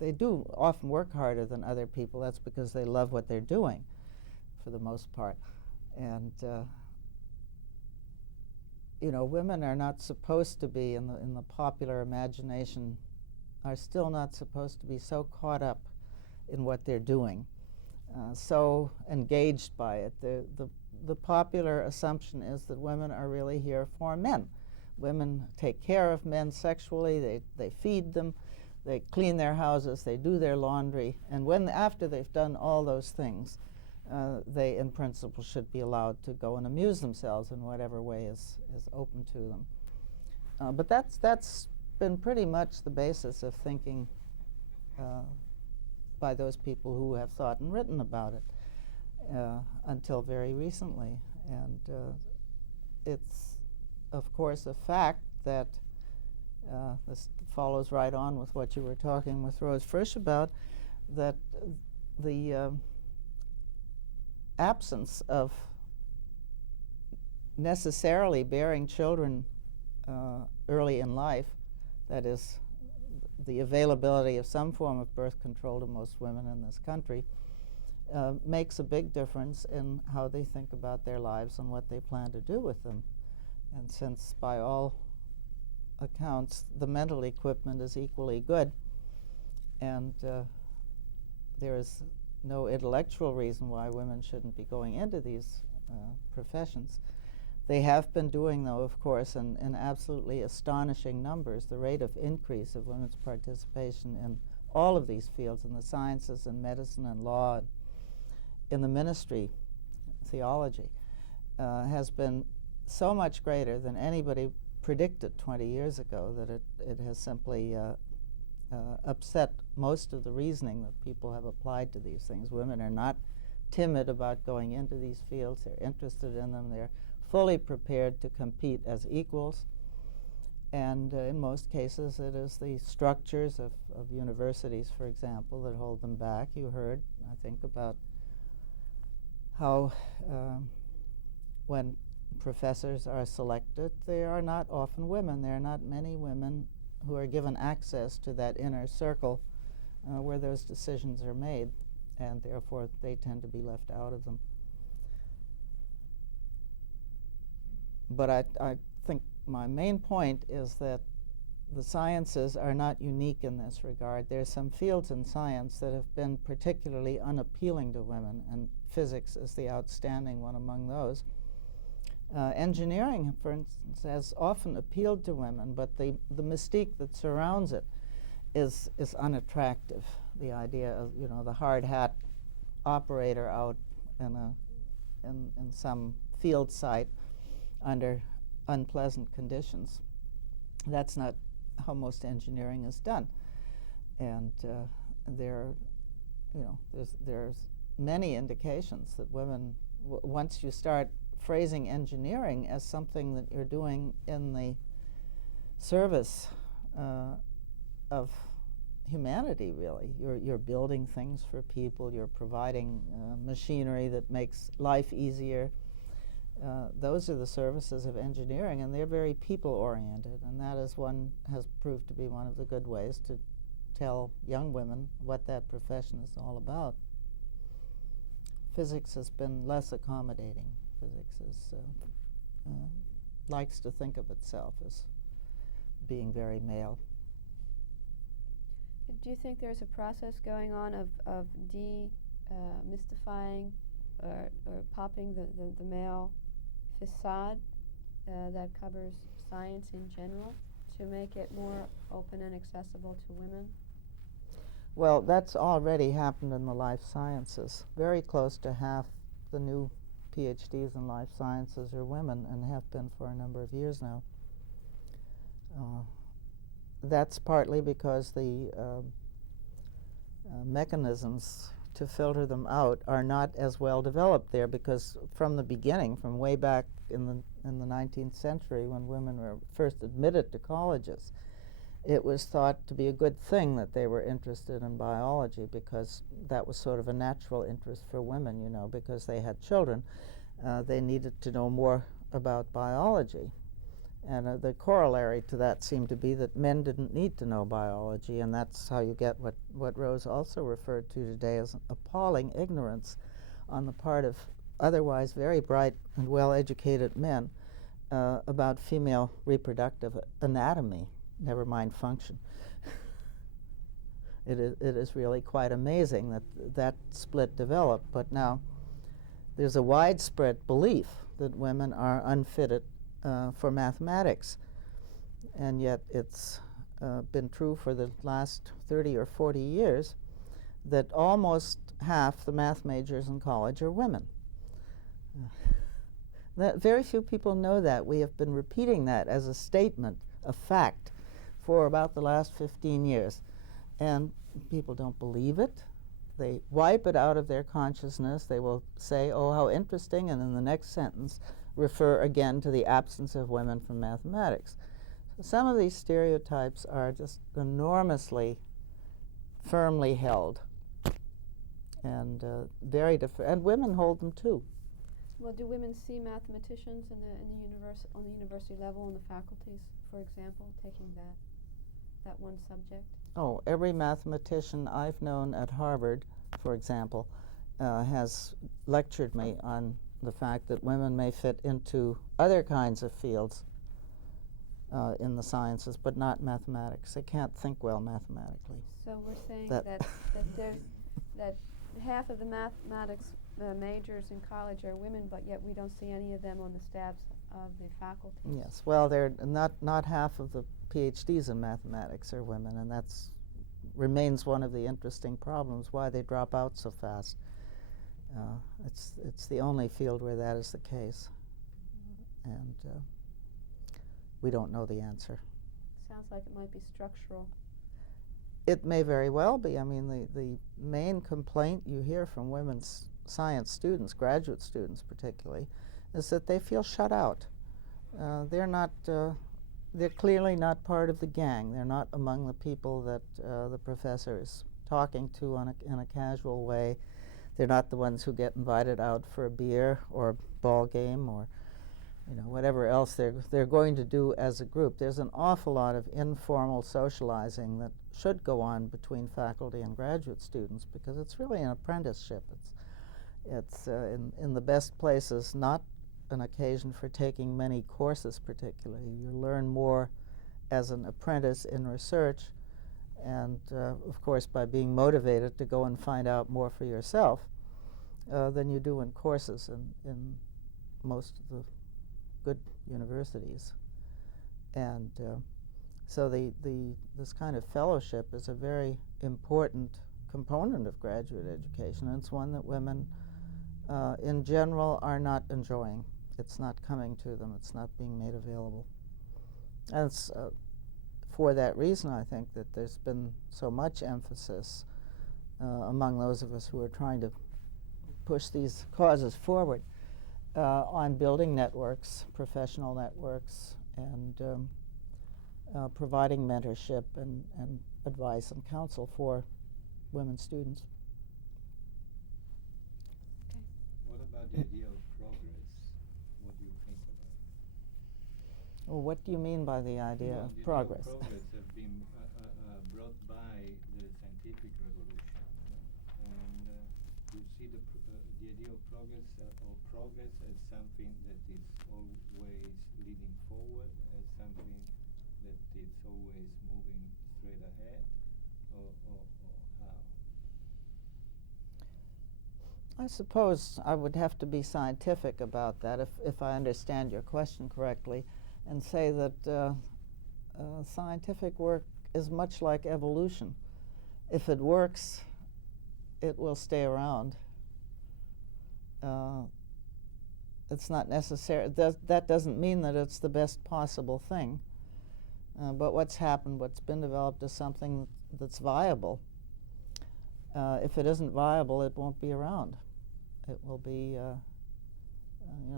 they do often work harder than other people. That's because they love what they're doing, for the most part. And women are not supposed to be, in the popular imagination, are still not supposed to be so caught up in what they're doing, so engaged by it. The popular assumption is that women are really here for men. Women take care of men sexually, they feed them, they clean their houses, they do their laundry, and after they've done all those things, they, in principle, should be allowed to go and amuse themselves in whatever way is open to them. But that's been pretty much the basis of thinking by those people who have thought and written about it until very recently. And it's, of course, a fact that this follows right on with what you were talking with Rose Frisch about, that the absence of necessarily bearing children early in life, that is, the availability of some form of birth control to most women in this country, makes a big difference in how they think about their lives and what they plan to do with them. And since, by all accounts, the mental equipment is equally good, and there is no intellectual reason why women shouldn't be going into these professions. They have been doing, though, of course, in absolutely astonishing numbers. The rate of increase of women's participation in all of these fields, in the sciences and medicine and law, and in the ministry, theology, has been so much greater than anybody predicted 20 years ago that it has simply upset most of the reasoning that people have applied to these things. Women are not timid about going into these fields. They're interested in them. They're fully prepared to compete as equals. And in most cases, it is the structures of universities, for example, that hold them back. You heard, I think, about how when professors are selected, they are not often women. There are not many women who are given access to that inner circle where those decisions are made, and therefore they tend to be left out of them. But I think my main point is that the sciences are not unique in this regard. There are some fields in science that have been particularly unappealing to women, and physics is the outstanding one among those. Engineering, for instance, has often appealed to women, but the mystique that surrounds it is unattractive. The idea of, the hard hat operator out in some field site under unpleasant conditions. That's not how most engineering is done. And there's many indications that women, once you start phrasing engineering as something that you're doing in the service of humanity, really. You're building things for people, you're providing machinery that makes life easier. Those are the services of engineering, and they're very people-oriented, and that is has proved to be one of the good ways to tell young women what that profession is all about. Physics has been less accommodating. Physics is likes to think of itself as being very male. Do you think there's a process going on of demystifying or popping the male facade that covers science in general to make it more open and accessible to women? Well, that's already happened in the life sciences. Very close to half the new PhDs in life sciences are women and have been for a number of years now. That's partly because the mechanisms to filter them out are not as well developed there, because from the beginning, from way back in the 19th century when women were first admitted to colleges, it was thought to be a good thing that they were interested in biology, because that was sort of a natural interest for women, you know, because they had children. They needed to know more about biology. And the corollary to that seemed to be that men didn't need to know biology, and that's how you get what Rose also referred to today as appalling ignorance on the part of otherwise very bright and well-educated men about female reproductive anatomy, never mind function. It is really quite amazing that that split developed, but now there's a widespread belief that women are unfitted for mathematics, and yet it's been true for the last 30 or 40 years that almost half the math majors in college are women. Very few people know that. We have been repeating that as a statement, a fact, for about the last 15 years, and people don't believe it. They wipe it out of their consciousness. They will say, oh, how interesting, and in the next sentence refer again to the absence of women from mathematics. So some of these stereotypes are just enormously firmly held, and very different. And women hold them too. Well, do women see mathematicians on the university level in the faculties, for example, taking that one subject? Oh, every mathematician I've known at Harvard, for example, has lectured me on the fact that women may fit into other kinds of fields in the sciences, but not mathematics. They can't think well mathematically. So we're saying that half of the mathematics majors in college are women, but yet we don't see any of them on the staffs of the faculty. Yes, well, they're not half of the PhDs in mathematics are women, and that's remains one of the interesting problems, why they drop out so fast. It's the only field where that is the case, and we don't know the answer. Sounds like it might be structural. It may very well be. I mean, the main complaint you hear from women's science students, graduate students particularly, is that they feel shut out. They're clearly not part of the gang. They're not among the people that the professor is talking to in a casual way. They're not the ones who get invited out for a beer or a ball game or, you know, whatever else they're going to do as a group. There's an awful lot of informal socializing that should go on between faculty and graduate students, because it's really an apprenticeship. It's in the best places not an occasion for taking many courses particularly. You learn more as an apprentice in research, and of course by being motivated to go and find out more for yourself than you do in courses in most of the good universities. And so this kind of fellowship is a very important component of graduate education, and it's one that women in general are not enjoying. It's not coming to them. It's not being made available. And it's for that reason, I think, that there's been so much emphasis among those of us who are trying to push these causes forward on building networks, professional networks, and providing mentorship and advice and counsel for women students. Okay. What about the idea of progress? What do you think about it? Well, what do you mean by the idea of progress? The idea of progress have been brought by the scientific revolution, and you see the idea of progress or progress, as something that is always leading forward, as something that is always moving straight ahead, or how? I suppose I would have to be scientific about that if I understand your question correctly, and say that scientific work is much like evolution. If it works, it will stay around. It's not necessary. That doesn't mean that it's the best possible thing. But what's happened, what's been developed, is something that's viable. If it isn't viable, it won't be around. It will be,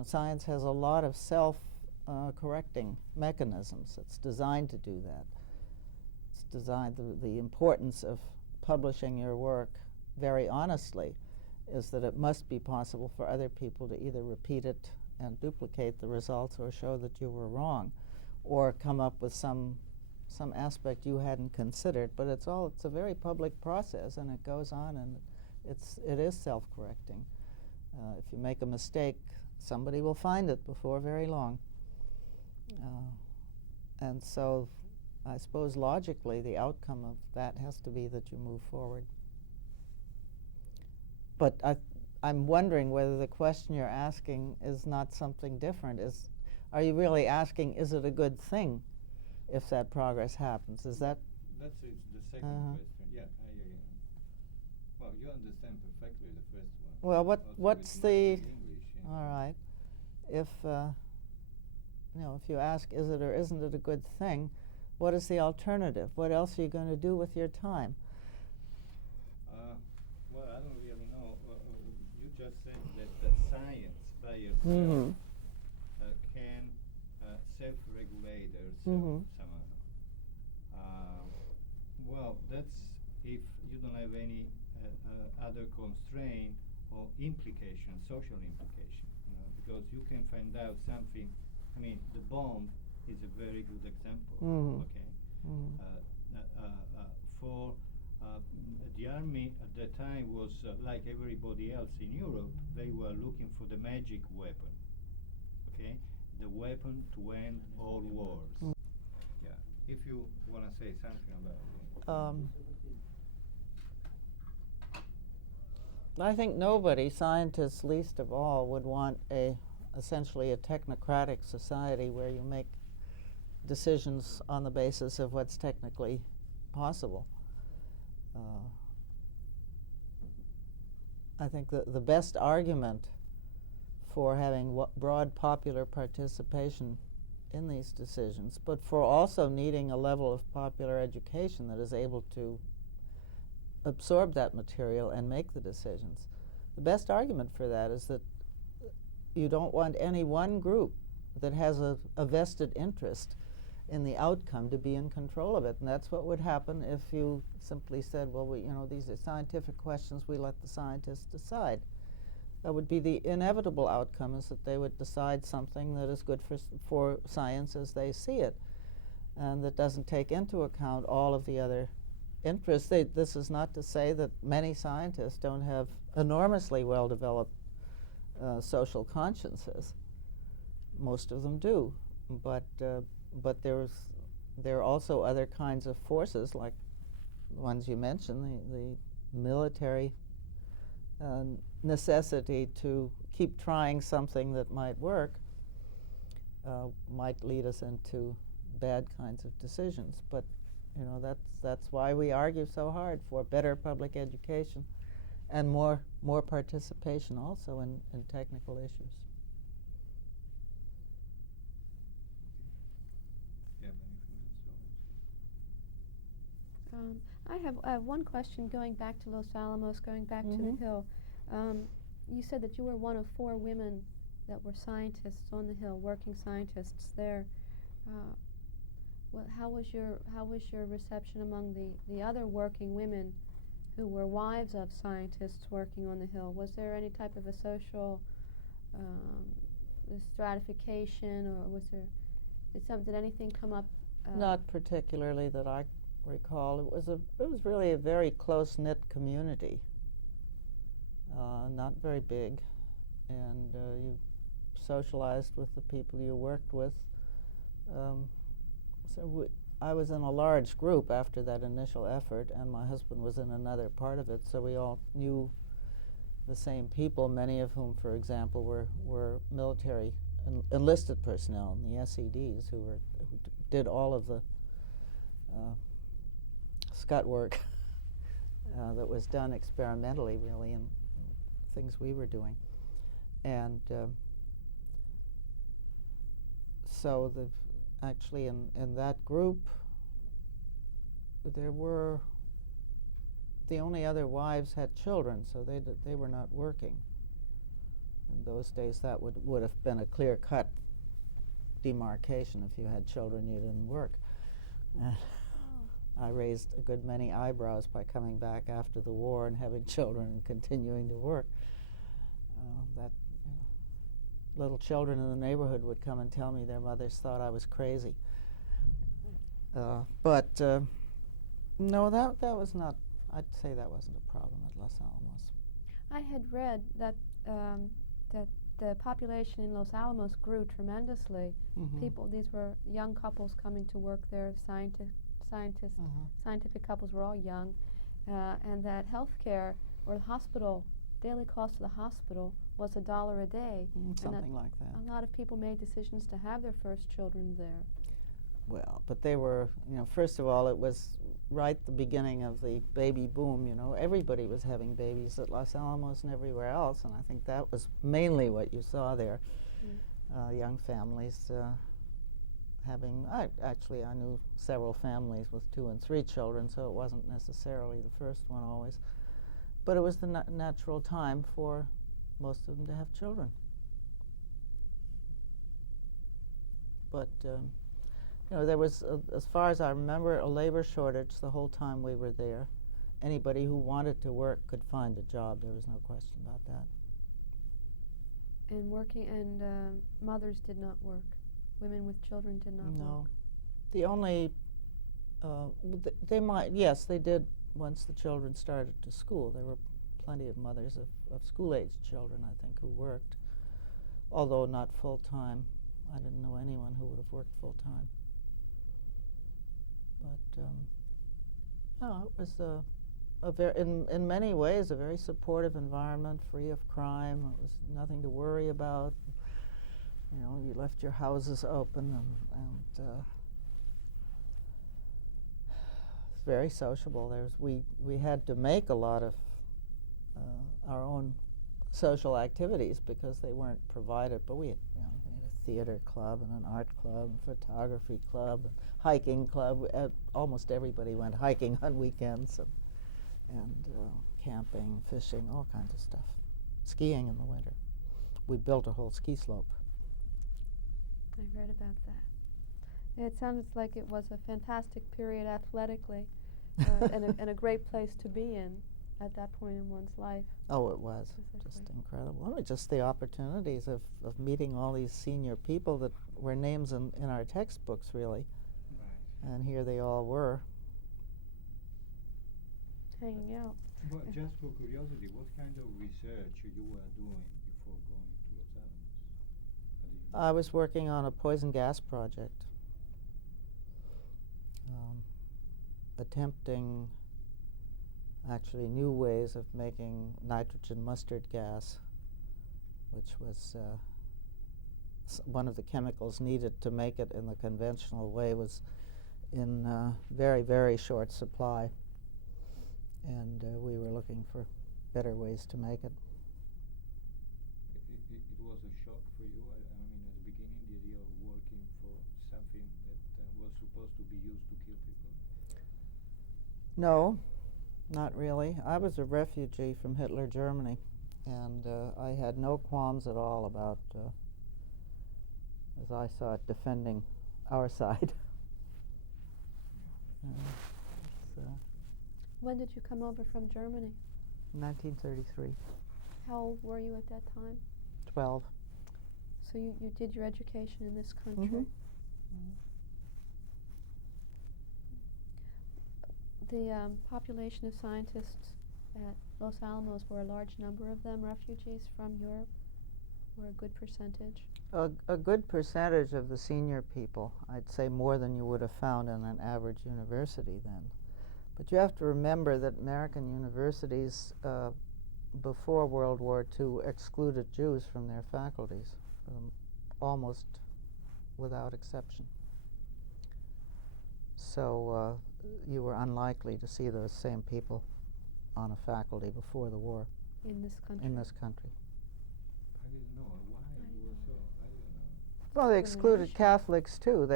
science has a lot of self-correcting mechanisms. It's designed to do that. It's designed, the importance of publishing your work very honestly is that it must be possible for other people to either repeat it and duplicate the results, or show that you were wrong, or come up with some aspect you hadn't considered. But it's a very public process, and it goes on, and it is self-correcting. If you make a mistake, somebody will find it before very long. And so I suppose logically the outcome of that has to be that you move forward. But I'm wondering whether the question you're asking is not something different. Are you really asking, is it a good thing if that progress happens? Is that? That's the second question. Yeah, well, you understand perfectly the first one. Well, what's the? English, all right. If if you ask, is it or isn't it a good thing, what is the alternative? What else are you going to do with your time? Well, I don't really know. You just said that science by itself can self-regulate herself somehow. Well, that's if you don't have any other constraint or implication, social implication, because you can find out something. I mean, the bomb is a very good example. Okay, for the army at that time was like everybody else in Europe. They were looking for the magic weapon. Okay, the weapon to end all wars. Yeah. If you want to say something about it. I think nobody, scientists least of all, would want essentially a technocratic society where you make decisions on the basis of what's technically possible. I think the best argument for having broad popular participation in these decisions, but for also needing a level of popular education that is able to absorb that material and make the decisions. The best argument for that is that you don't want any one group that has a vested interest in the outcome to be in control of it. And that's what would happen if you simply said, well, these are scientific questions, we let the scientists decide. That would be the inevitable outcome, is that they would decide something that is good for science as they see it, and that doesn't take into account all of the other interests. This is not to say that many scientists don't have enormously well-developed social consciences. Most of them do, but there are also other kinds of forces, like the ones you mentioned, the military necessity to keep trying something that might work might lead us into bad kinds of decisions. But that's why we argue so hard for better public education and more participation also in technical issues. I have one question going back to Los Alamos, going back to the Hill. You said that you were one of 4 women that were scientists on the Hill, working scientists there. How was your reception among the other working women who were wives of scientists working on the Hill? Was there any type of a social stratification, or did anything come up? Not particularly that I recall. It was really a very close-knit community, not very big, and you socialized with the people you worked with. I was in a large group after that initial effort, and my husband was in another part of it, so we all knew the same people, many of whom, for example, were military enlisted personnel in the SEDs who did all of the scut work that was done experimentally, really, in things we were doing. And so actually in that group, there were, the only other wives had children, so they were not working. In those days, that would have been a clear-cut demarcation. If you had children, you didn't work. I raised a good many eyebrows by coming back after the war and having children and continuing to work. Little children in the neighborhood would come and tell me their mothers thought I was crazy. But no, that was not, I'd say that wasn't a problem at Los Alamos. I had read that that the population in Los Alamos grew tremendously. These were young couples coming to work there, scientific couples were all young, and that healthcare or the hospital, daily cost of the hospital was $1 a day. Something like that. A lot of people made decisions to have their first children there. Well, but they were, first of all, it was right the beginning of the baby boom, Everybody was having babies at Los Alamos and everywhere else, and I think that was mainly what you saw there. Young families having, I knew several families with 2 and 3 children, so it wasn't necessarily the first one always. But it was the natural time for most of them to have children. But there was, as far as I remember, a labor shortage the whole time we were there. Anybody who wanted to work could find a job. There was no question about that. And mothers did not work. Women with children did not work. No. The only, they might, yes, they did once the children started to school. There were plenty of mothers of school-age children, I think, who worked, although not full-time. I didn't know anyone who would have worked full-time. But no, it was in many ways a very supportive environment, free of crime. It was nothing to worry about. You left your houses open, and it's very sociable. We had to make a lot of our own social activities because they weren't provided, but we had a theater club and an art club, and photography club, and hiking club. Almost everybody went hiking on weekends, and camping, fishing, all kinds of stuff. Skiing in the winter. We built a whole ski slope. I read about that. It sounds like it was a fantastic period athletically, and a great place to be in at that point in one's life. Oh, it was just incredible. I mean, just the opportunities of meeting all these senior people that were names in our textbooks, really. Right. And here they all were. Hanging out. Well, just for curiosity, what kind of research you were doing before going to Los Alamos? I was working on a poison gas project, attempting actually new ways of making nitrogen mustard gas, which was one of the chemicals needed to make it in the conventional way, was in very, very short supply. And we were looking for better ways to make it. It was a shock for you, I mean, at the beginning, the idea of working for something that was supposed to be used to kill people? No, not really. I was a refugee from Hitler Germany, and I had no qualms at all about, as I saw it, defending our side. When did you come over from Germany? 1933. How old were you at that time? 12. So you did your education in this country? Mm-hmm. The population of scientists at Los Alamos, were a large number of them refugees from Europe? or a good percentage? A good percentage of the senior people, I'd say more than you would have found in an average university then. But you have to remember that American universities before World War II excluded Jews from their faculties, almost without exception. So you were unlikely to see those same people on a faculty before the war. In this country? In this country. I didn't know why it was so. I don't know. Well, they excluded Catholics too.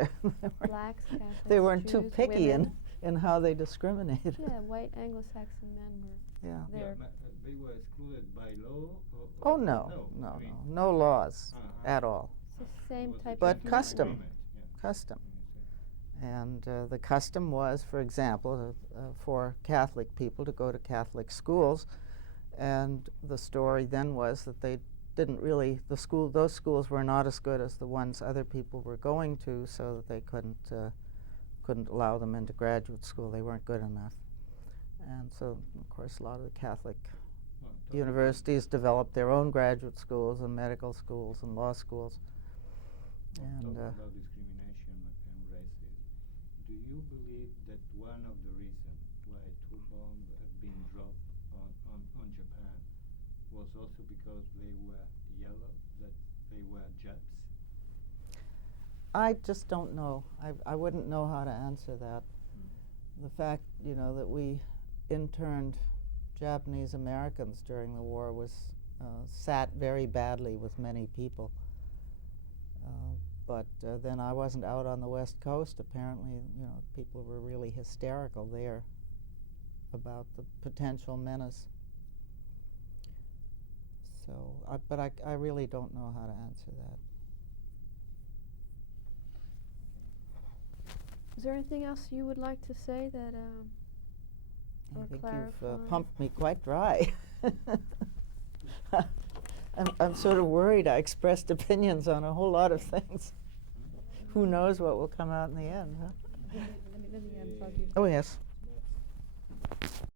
Blacks, Catholics, they weren't Jews, too picky women. in how they discriminated. Yeah, white Anglo-Saxon men were Yeah. there. They were excluded by law? Oh no, I mean, no laws uh-huh. at all. It's the same was type But of just custom. agreement, yeah. Custom. And the custom was, for example, for Catholic people to go to Catholic schools, and the story then was that they didn't really, those schools were not as good as the ones other people were going to, so that they couldn't allow them into graduate school. They weren't good enough. And so, of course, a lot of the Catholic universities developed their own graduate schools and medical schools and law schools. And talking about discrimination and racism, do you believe that one of the reasons why two bombs have been dropped on Japan was also because they were yellow, that they were Japs? I just don't know. I wouldn't know how to answer that. The fact, that we interned Japanese Americans during the war sat very badly with many people. But then I wasn't out on the West Coast. Apparently, people were really hysterical there about the potential menace. So, but I really don't know how to answer that. Is there anything else you would like to say that, I or think clarify? you've pumped me quite dry. I'm sort of worried. I expressed opinions on a whole lot of things. Who knows what will come out in the end, huh? Let me unplug you. Oh, yes.